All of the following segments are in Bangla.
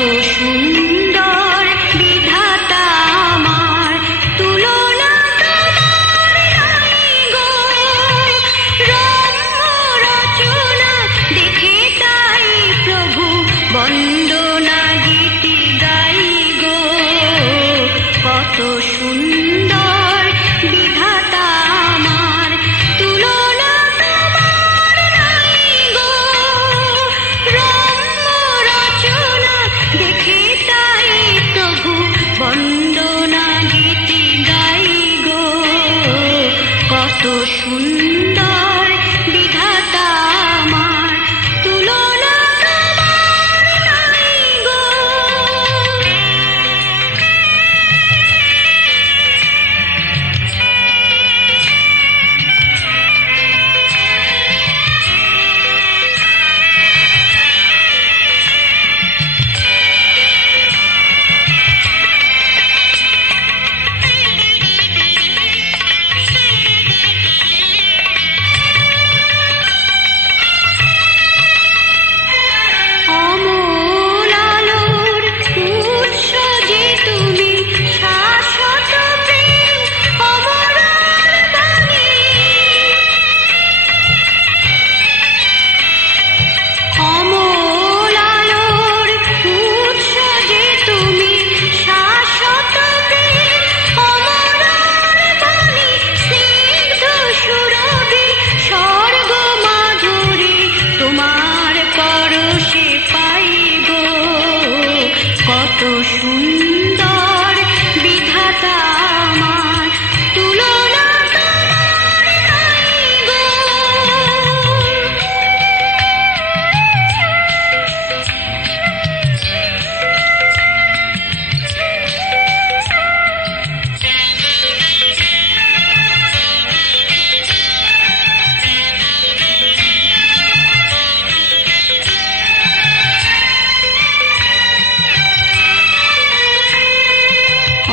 সুন্দর বিধাতা আমার, তুলনা তোমার নাই গো। রম্য রচনা দেখে তাই প্রভু বন্দনা গীতি গাই গো। কত সুন্দর বিধাতা আমার, তুলনা তোমার নাই গো। রম্য রচনা দেখে তাই প্রভু বন্দনা গীতি গাই গো। কত সুন্দর বিধাতা আমার, তুলনা তোমার নাই গো। অমল আলোর উৎস যে তুমি, শাশ্বত প্রেম অমর বাণী। অমল আলোর উৎস যে তুমি, শাশ্বত প্রেম অমর বাণী। স্নিগ্ধ সুরভি স্বর্গ মাধুরী তোমার পরশে পাই গো। কত সুন্দর বিধাতা আমার, তুলনা তোমার নাই গো।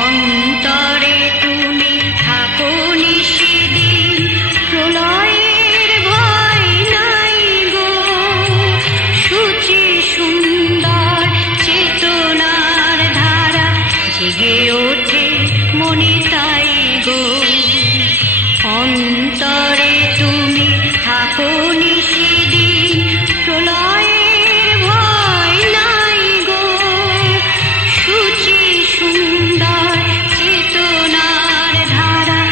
অন্তরে তুমি থাকো নিশিদিন, প্রলয়ের ভয় নাই গো। সূচি সুন্দর চেতনার ধারা জেগে ওঠে মনে তাই গো। অন্তরে তুমি থাকো নিশিদিন, প্রলয়ের ভয় নাই গো। সূচি সুন্দর চেতনার ধারা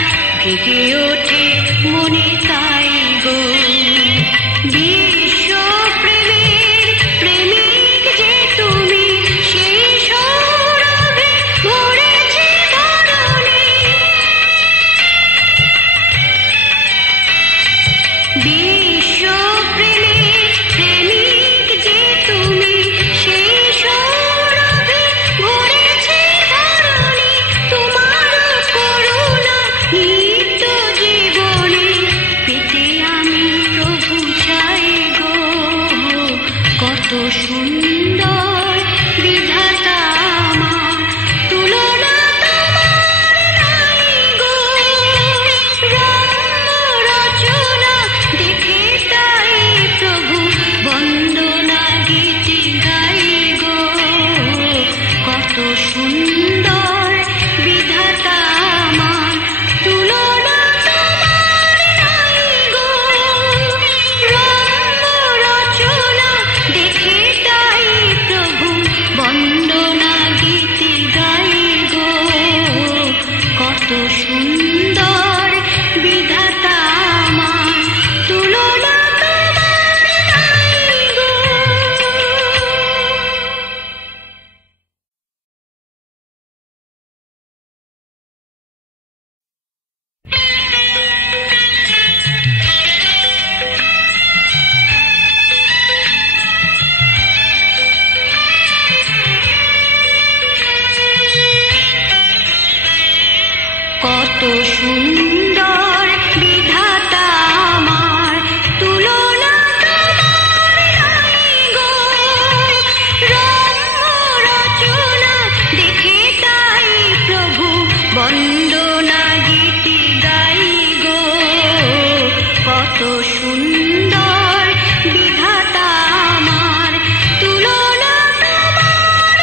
জেগে ওঠে মনে তাই গো। বিশ্ব প্রেমের প্রেমিক যে তুমি, সেই সৌরভে ভরেছে ধরণী। বিশ্ব প্রেমের প্রেমিক যে তুমি, সেই সৌরভে ভরেছে ধরণী। তোমার করুণা নিত্য জীবনে পেতে আমি প্রভু চাই গো। কত সুন্দর বিধাতা আমার, তুলনা তোমার নাই গো। রম্য রচনা দেখে তাই প্রভু বন্দনা গীতি গাই গো। কত সুন্দর বিধাতা আমার, তুলনা তোমার নাই গো। রম্য রচনা দেখে তাই প্রভু বন্দনা গীতি গাই গো। কত সুন্দর বিধাতা আমার, তুলনা তোমার নাই গো। কত সুন্দর বিধাতা আমার, তুলনা তোমার নাই গো। রম্য রচনা দেখে তাই প্রভু বন্দনা গীতি গাই গো। কত সুন্দর বিধাতা আমার, তুলনা তোমার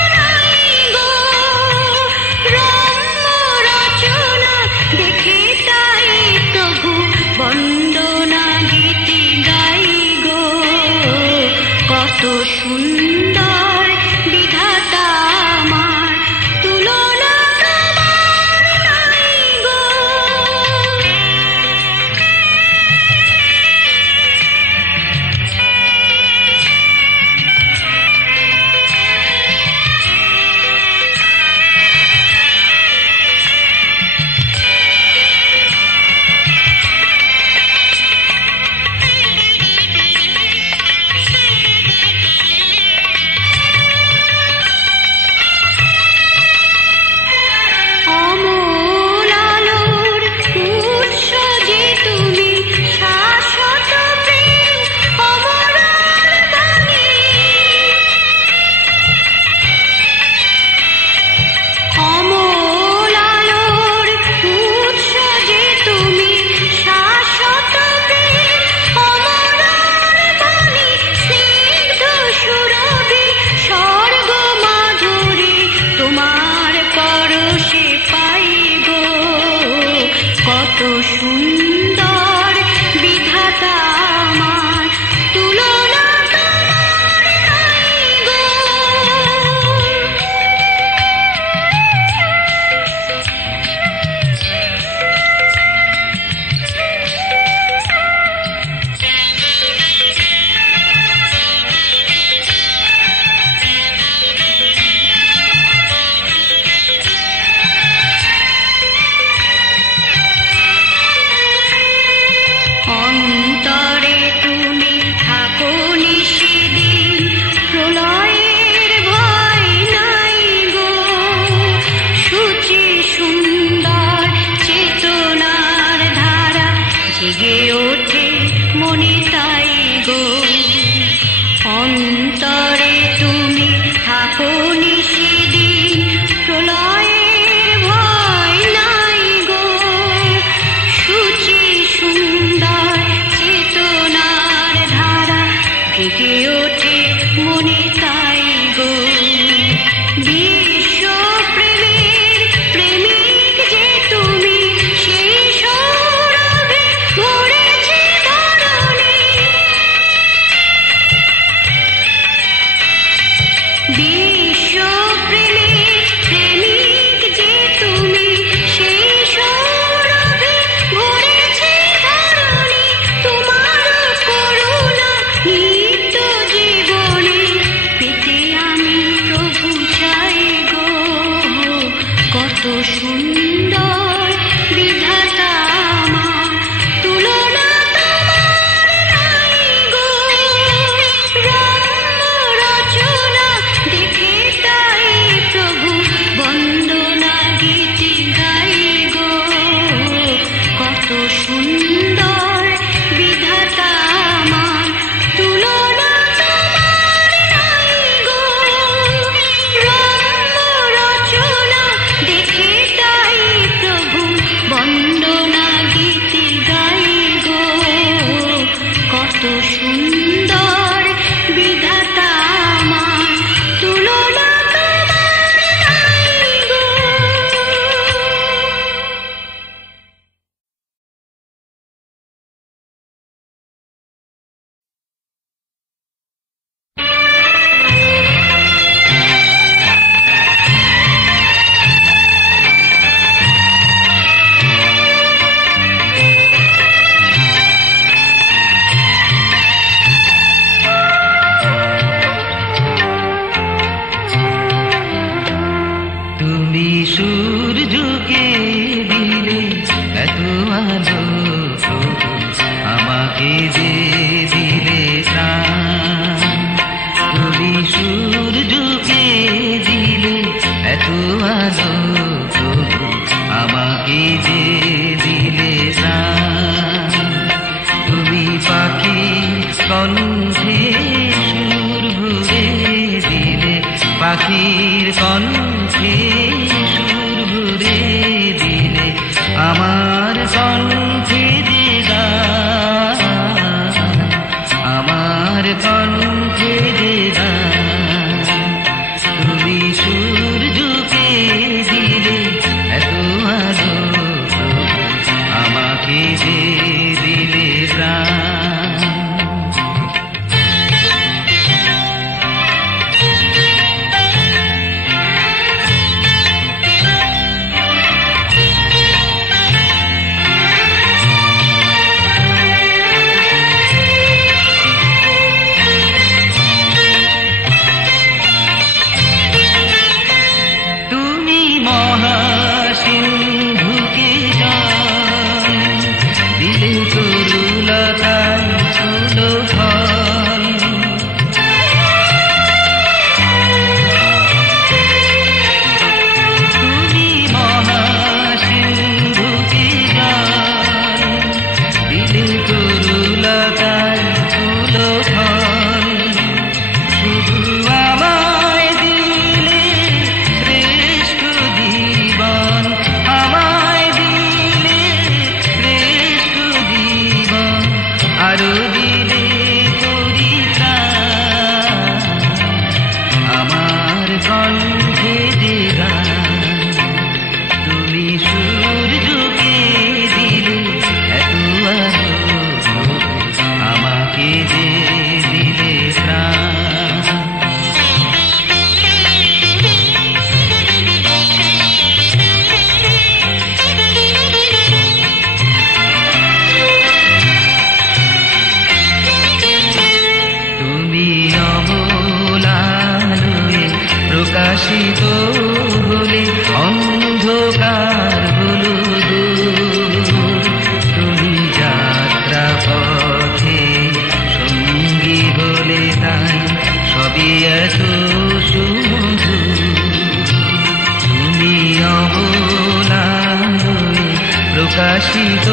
প্রকাশিত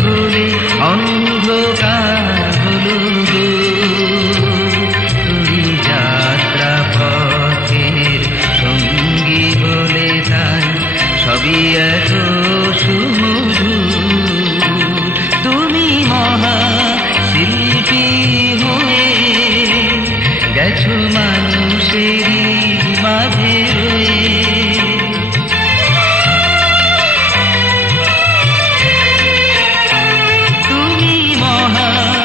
বলে অন্ধকার হলো তুমি যাত্রা পথের সঙ্গী বলে তাই সবই এত সুমধুর। তুমি মহা শিল্পী হয়ে গেছো মানুষেরই মাঝে রয়ে। তুমি মহা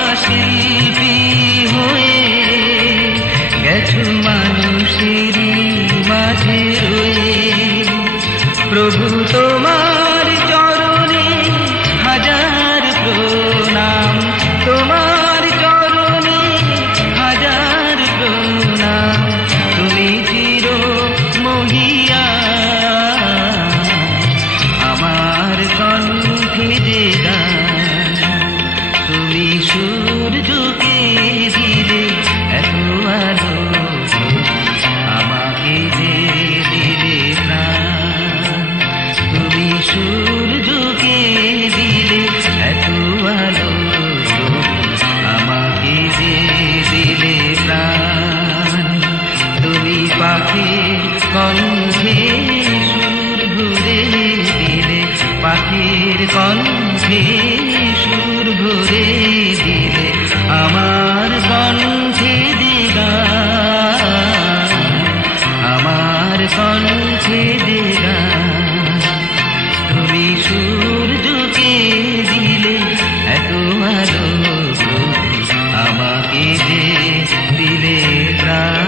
প্রভু তোমার চরণে হাজার প্রণাম, তোমার চরণে হাজার প্রণাম। তুমি চির মহিয়ান, আমার কণ্ঠে যে গান। তুমি সূর্যকে দিলে এত আলো, আমাকে যে দিলে প্রাণ। তুমি সূর্যকে দিলে এত আলো, আমাকে যে দিলে প্রাণ। তুমি পাখির কণ্ঠে সুর ভরে দিলে, পাখির কণ্ঠে সুর ভরে দিলে, আমার কণ্ঠে দিগান, আমার কণ্ঠে দিগান। তুমি সূর্যকে দিলে এত আলো, আমাকে যে দিলে প্রাণ।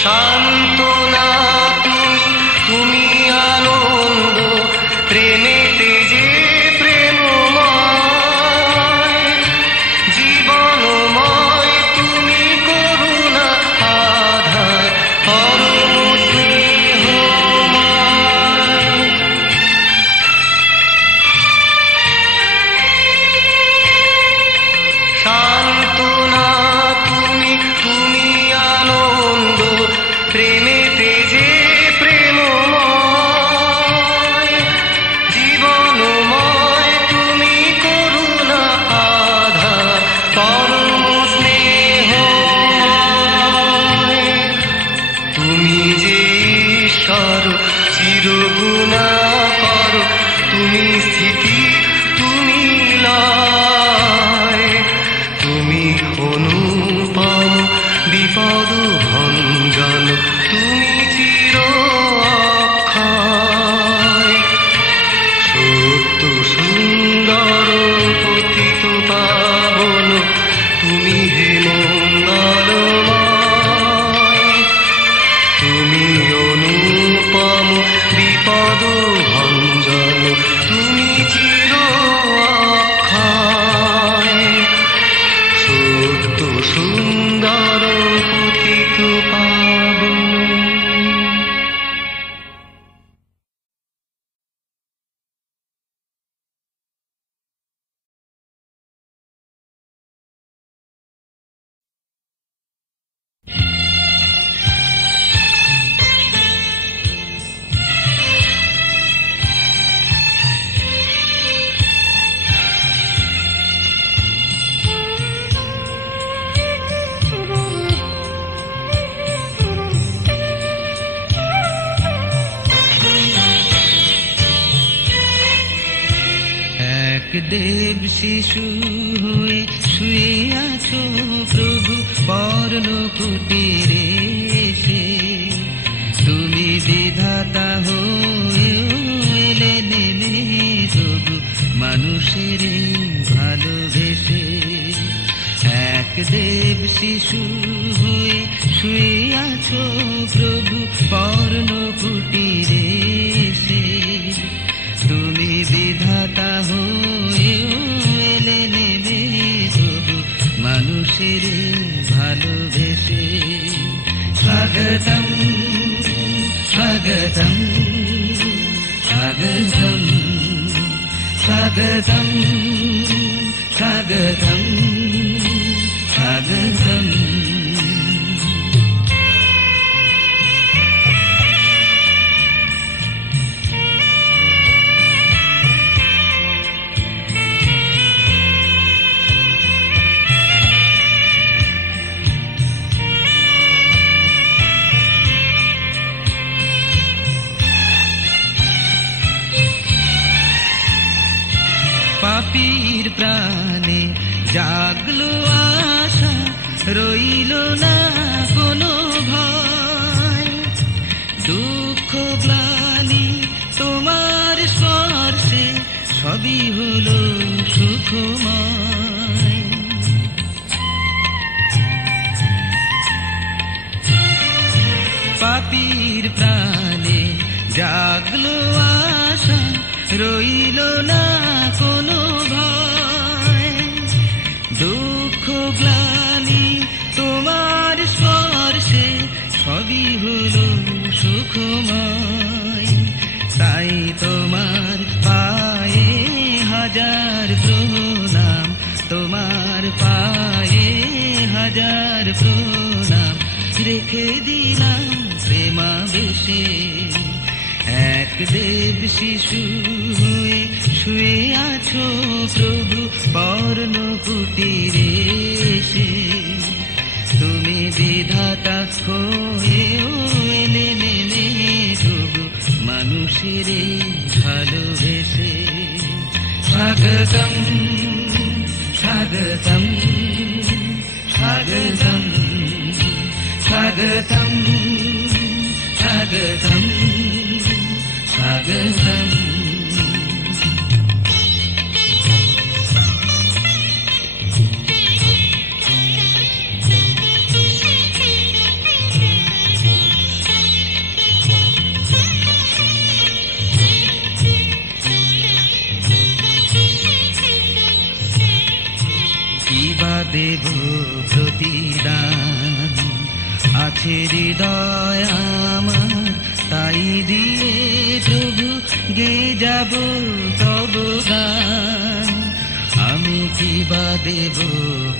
সান্ত্বনা তুমি, তুমি আলো দেব শিশু হয়ে শুয়ে আছো প্রভু পর্ণ কুটিরে এসে, তুমি বিধাতা হয়ে এলে নেমে তবু মানুষের ভালোবেসে। এক দেব শিশু হয়ে শুয়ে আছো প্রভু পর্ণ কুটিরে এসে, তুমি বিধাতা হয়ে এলে নেমে তবু মানুষের ভালোবেসে। স্বাগতম স্বাগতম স্বাগতম স্বাগতম স্বাগতম স্বাগতম। পাপীর প্রাণে জাগলো আশা, রইল না কোনো ভয়, দুঃখ গ্লানি তোমার স্পর্শে সবই হলো সুখময়। পাপীর প্রাণে জাগলো আশা, রইল না কোনো ভয়, দুঃখ গ্লানি তোমার স্পর্শে সবই হলো সুখময়। তাই তোমার পায়ে হাজার প্রণাম, তোমার পায়ে হাজার প্রণাম, রেখে দিলাম প্রেমাবেশে। এক দেব শিশু হয়ে শুয়ে আছো প্রভু পর্ণ কুটিরে এসে, তুমি বিধাতা হয়ে এলে নেমে তবু মানুষের ভালোবেসে। স্বাগতম স্বাগতম স্বাগতম স্বাগতম স্বাগতম স্বাগতম। কিবা দেব প্রতিদান, আছে হৃদয় আমার তাই দিয়ে প্রভু গে যাব তব গান। আমি কিবা দেব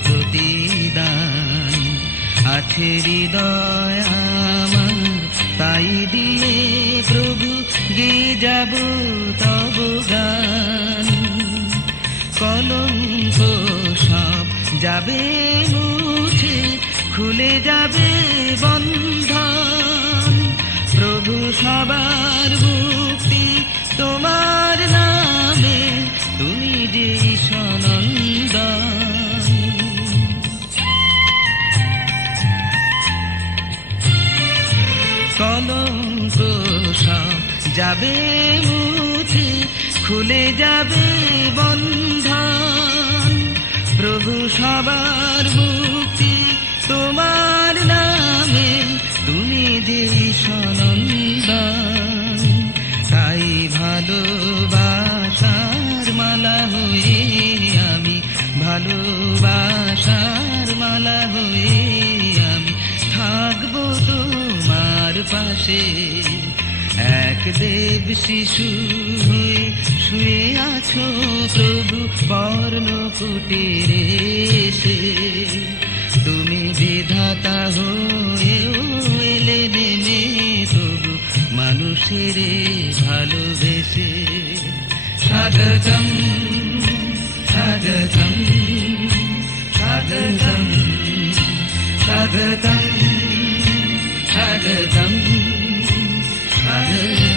প্রতিদান, আছে হৃদয় আমার তাই দিয়ে প্রভু গে যাব তব গান। কলঙ্ক সব যাবে মুছে, খুলে যাবে বন্ধন, প্রভু সবার মুক্তি তোমার নামে, তুমি যে সনন্দন। কলঙ্ক সব যাবে মুছে, খুলে যাবে বন্ধন, প্রভু সবার মুক্তি তোমার নামে, তুমি যে সনন্দন। তাই ভালোবাসার মালা হয়ে আমি, ভালোবাসার মালা হয়ে আমি থাকবো তোমার পাশে। এক দেব শিশু হয়ে শুয়ে আছো প্রভু পর্ণ কুটিরে এসে, তুমি বিধাতা হয়ে এলে নেমে তবু মানুষের ভালোবেসে। স্বাগতম স্বাগতম স্বাগতম স্বাগতম স্বাগতম স্বাগতম।